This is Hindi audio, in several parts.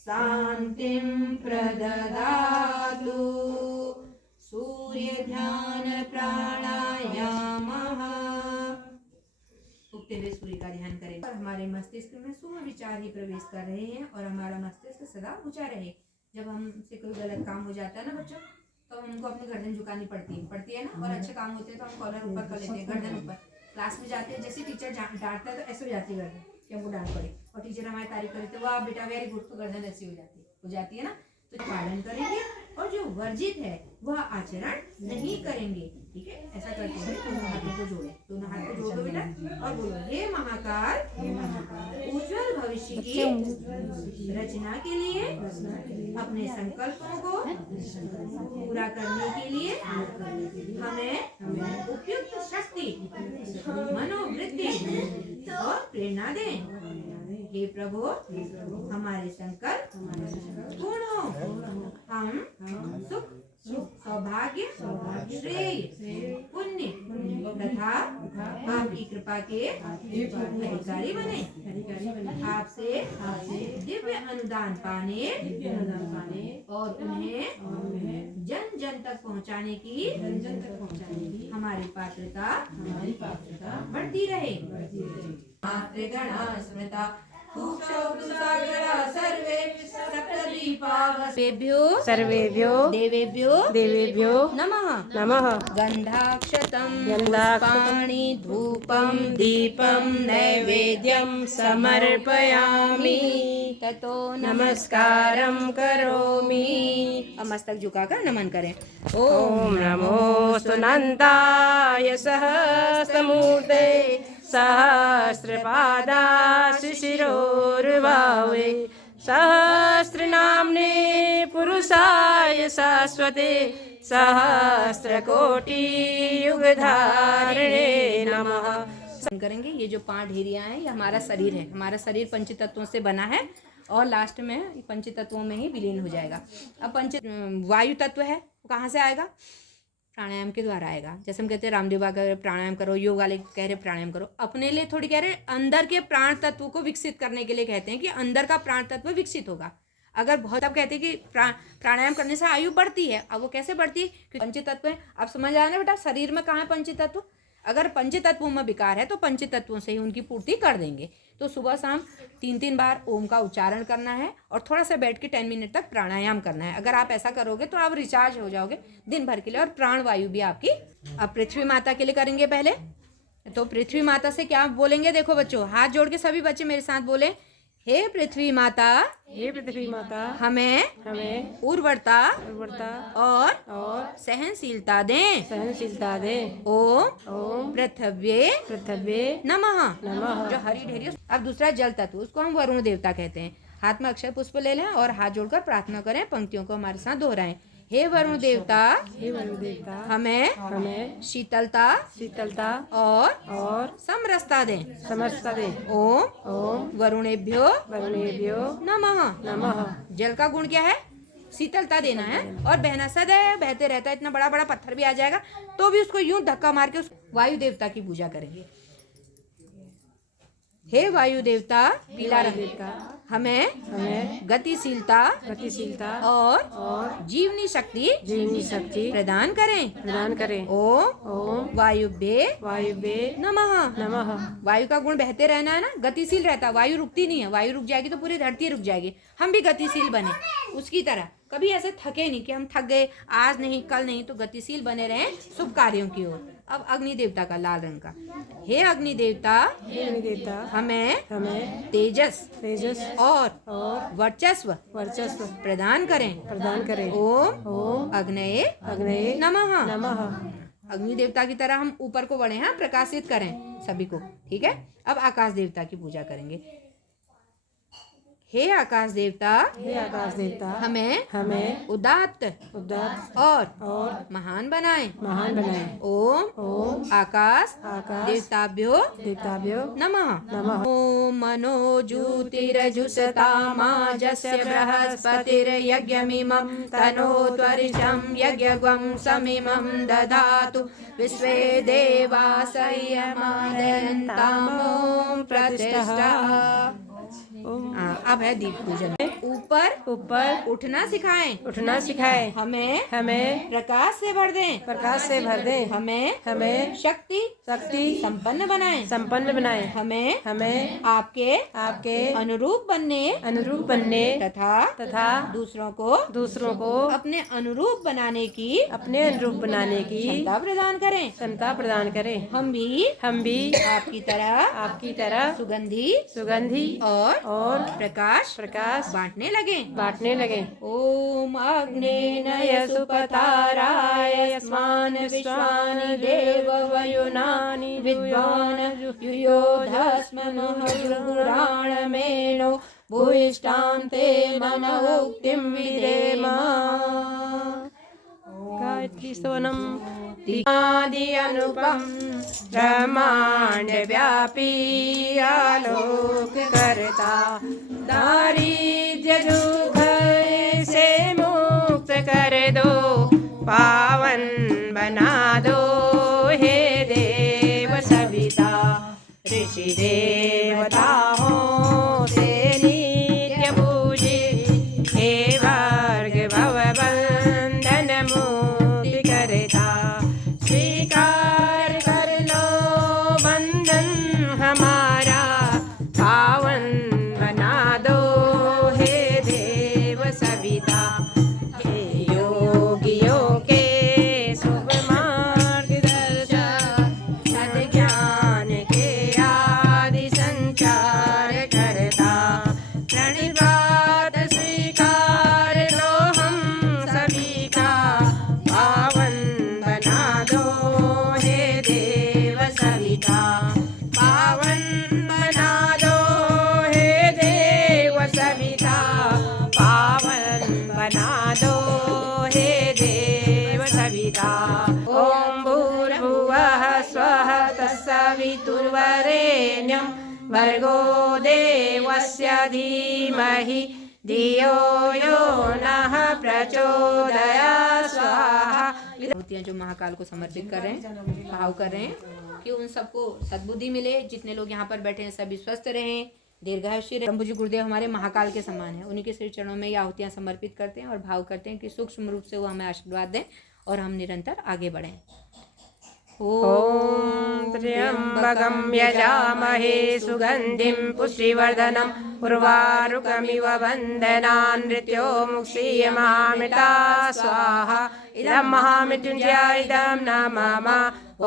शांतिं प्रददातु। सूर्य ध्यान प्राणायामः। उगते हुए सूर्य का ध्यान करें और हमारे मस्तिष्क में शुभ विचार ही प्रवेश कर रहे हैं और हमारा मस्तिष्क सदा ऊंचा रहे। जब हमसे कोई गलत काम हो जाता है ना बच्चों, तो हमको अपनी गर्दन झुकानी पड़ती है ना, और अच्छे काम होते हैं तो हम कॉलर ऊपर कर लेते हैं, गर्दन ऊपर। क्लास में जाते हैं, जैसे टीचर डांटता है तो ऐसे हो जाती है गर्दन कि हमको डांट पड़े, और टीचर हमारी तारीफ करे तो वाह बेटा वेरी गुड, तो गर्दन ऐसी हो जाती है ना। तो पालन करेंगे और जो वर्जित है वह आचरण नहीं करेंगे। ठीक है, ऐसा करते हैं। दोनों हाथों को जोड़े, दोनों हाथ को जोड़ दो बेटा और बोलो, हे महाकाल, उज्जवल भविष्य की रचना के लिए, अपने संकल्पों को पूरा करने के लिए हमें उपयुक्त शक्ति, मनोवृत्ति और प्रेरणा दें। हे प्रभु, हमारे संकल्प पूर्ण हो, हम सुख, सौभाग्य, श्रेय, पुण्य तथा आपकी कृपा के अधिकारी बने। आपसे दिव्य अनुदान पाने और उन्हें जन जन तक पहुंचाने की हमारी पात्रता बढ़ती रहे। मातृगणा स्मृता सर्वेभ्यो देवेभ्यो नमः। गंधाक्षतं पुष्पाणि धूपं दीपं नैवेद्यं समर्पयामि। ततो नमस्कारं करोमि। अब मस्तक झुकाकर नमन करें। ओम नमो सुनंताय सहस्रमूर्ते सहस्रपादाशिशिरोर्भावे सहस्रनाम्ने पुरुषाय शाश्वते सहस्रकोटियुगधारिणे नमः। करेंगे। ये जो 5 ढेरियां हैं, ये हमारा शरीर है। हमारा शरीर पंचतत्वों से बना है और लास्ट में पंचतत्वों में ही विलीन हो जाएगा। अब वायु तत्व है, वो कहाँ से आएगा? प्राणायाम के द्वारा आएगा। जैसे हम कहते हैं रामदेव बाबा कह रहे प्राणायाम करो, योग वाले कह रहे प्राणायाम करो, अपने लिए थोड़ी कह रहे अंदर के प्राण तत्व को विकसित करने के लिए कहते हैं कि अंदर का प्राण तत्व विकसित होगा। अगर बहुत अब कहते हैं कि प्राणायाम करने से आयु बढ़ती है। अब वो कैसे बढ़ती है? क्योंकि पंचतत्व है। अब समझ आया ना बेटा, शरीर में कहाँ है पंचतत्व? अगर पंचतत्वों में विकार है तो पंचतत्वों से ही उनकी पूर्ति कर देंगे। तो सुबह शाम 3-3 बार ओम का उच्चारण करना है और थोड़ा सा बैठ के 10 मिनट तक प्राणायाम करना है। अगर आप ऐसा करोगे तो आप रिचार्ज हो जाओगे दिन भर के लिए, और प्राण वायु भी आपकी। अब पृथ्वी माता के लिए करेंगे पहले। तो पृथ्वी माता से क्या बोलेंगे? देखो बच्चों, हाथ जोड़ के सभी बच्चे मेरे साथ बोले, हे पृथ्वी माता, हमें उर्वरता और सहनशीलता दें। ओम पृथ्व्ये नमः। जो हरी ढेरी। अब दूसरा जल तत्व, उसको हम वरुण देवता कहते हैं। हाथ में अक्षय पुष्प ले लें और हाथ जोड़कर प्रार्थना करें। पंक्तियों को हमारे साथ दोहराएं। हे वरुण देवता, हमें शीतलता और समरसता दें। ओम वरुणेभ्यो नमः। जल का गुण क्या है? शीतलता देना है और बहना, सदैव बहते रहता है। इतना बड़ा बड़ा पत्थर भी आ जाएगा तो भी उसको यूं धक्का मार के उस वायु देवता की पूजा करेंगे। हे वायु देवता, पीला रंग, हमें गतिशीलता और जीवनी शक्ति प्रदान करें। ओम वायुभ्ये नमः। वायु का गुण बहते रहना है ना, गतिशील रहता है। वायु रुकती नहीं है। वायु रुक जाएगी तो पूरी धरती रुक जाएगी। हम भी गतिशील बने उसकी तरह, कभी ऐसे थके नहीं कि हम थक गए, आज नहीं कल नहीं, तो गतिशील बने रहें शुभ कार्यों की ओर। अब अग्नि देवता का लाल रंग का, हे अग्नि देवता देवता हमें हमें तेजस तेजस और और वर्चस्व वर्चस्व प्रदान करें। प्रदान करें। ओम ओम अग्नये अग्नये नमः। नमः। अग्नि देवता की तरह हम ऊपर को बढ़े, हाँ, प्रकाशित करें सभी को, ठीक है। अब आकाश देवता की पूजा करेंगे। हे आकाश देवता हे आकाश देवता हमें उदात्त उदात्त और महान बनाए। महान बनाए। ओम आकाश देवताभ्यो देवताभ्यो नमः। नमः। ओम मनो ज्योतिरजुषतामाजस्य बृहस्पतिर्यज्ञमिमं तनोत्वरिषं यज्ञं समिमं ददातु विश्वे देवासयमादयन्तामों प्रतिष्ठा। अब है दीप पूजन। ऊपर उठना सिखाए, हमें प्रकाश से भर दें, हमें शक्ति संपन्न बनाए, हमें आपके अनुरूप बनने तथा दूसरों को अपने अनुरूप बनाने की क्षमता प्रदान करें। हम भी आपकी तरह सुगंधी और प्रकाश बांटने लगे। ओम अग्नेनय सुपताराय यस्मान् विश्वानि देववयुनानि विद्वान् युयोधस्ममहगुराणमेनो भूयिष्ठां ते मनोक्तिं विधेम। गायत्री स्तवनम् आदि अनुपम ब्रह्मांड व्यापी आलोक करता, दारिद्र्य दुख से मुक्त कर दो, पावन बना दो हे देव सविता। ऋषि देवताओं से नित्य पूजित हे वर्ग भवबंधन मुक्ति करता, स्वीकार कर लो बंधन हमारा, पावन बना दो हे देव सविता। हे योगियों के शुभ मार्गदर्शक, सद्ज्ञान के आदि संचार करता, प्रणिपात स्वीकार लो हम सभी का, पावन बना दो हे देव सविता, पावन बना दो हे देव सविता, पावन बना दो हे देव सविता। ओम भूर्भुवः स्वः तत्सवितुर्वरेण्यं भर्गो देवस्य धीमहि धियो यो नः प्रचोदयात् स्वाहा। आहुतियाँ जो महाकाल को समर्पित कर रहे हैं, भाव कर रहे हैं कि उन सबको सद्बुद्धि मिले, जितने लोग यहाँ पर बैठे हैं सभी स्वस्थ रहें, दीर्घायुष्य रहे। ब्रह्मजी गुरुदेव हमारे महाकाल के समान है, उन्हीं के श्री चरणों में ये आहुतियाँ समर्पित करते हैं और भाव करते हैं कि सूक्ष्म रूप से वो हमें आशीर्वाद दें और हम निरंतर आगे बढ़ें। ॐ त्र्यम्बकं यजामहे सुगन्धिं पुष्टिवर्धनम् उर्वारुकमिव बन्धनान् मृत्योर्मुक्षीयमामृता स्वाहा। इदं महामृत्युञ्जयिदं नमः। ॐ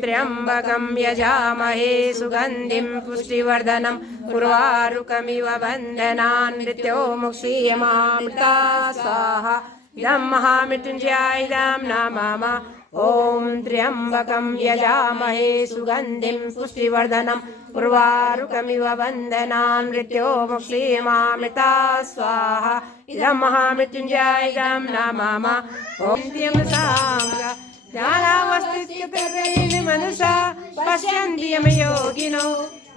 त्र्यम्बकं यजामहे सुगन्धिं पुष्टिवर्धनम् उर्वारुकमिव बन्धनान् मृत्योर्मुक्षीयमामृता स्वाहा। इदं महामृत्युञ्जयिदं नमः। ॐ त्र्यम्बकं यजामहे सुगन्धिं पुष्टिवर्धनम् उर्वारुकमिव बन्धनान् मृत्योर्मुक्षीयमामृता स्वाहा। इदं महामृत्युञ्जयिदं नमः। ॐ त्यंसाम्रा ध्यानावस्थितेन मनसा पश्यन्ति यम योगिनो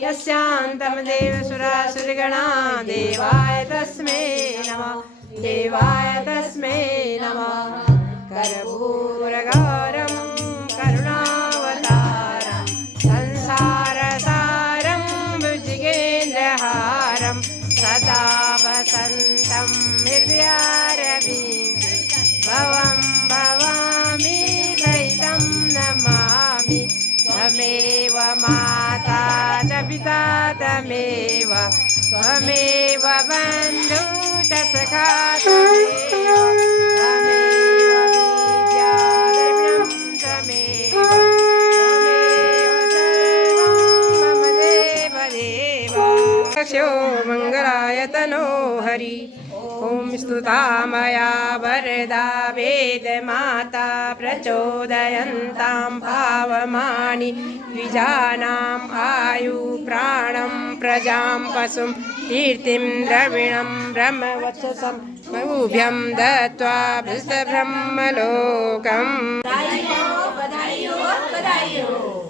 यस्यान्तं देवसुरासुरगणा देवाय तस्मै नमः। कर्पूरगौरं करुणावतारं संसारसारं भुजगेन्द्रहारं सदा वसन्तं हृदयारविन्दे भवं भवामि सहितं नमामि। त्वमेव माता च पिता त्वमेव बन्धु च सखा त्वमेव विद्याद्रविणं त्वमेव हरि ॐ स्तुता मया वरदा वेदमाता प्रचोदयन्तां पावमानि द्विजानाम् आयु प्राणं प्रजां पशुं कीर्तिं द्रविणं ब्रह्मवचसं बहुभ्यं दत्त्वा भृतब्रह्मलोकम् बधाई हो बधाई हो बधाई हो।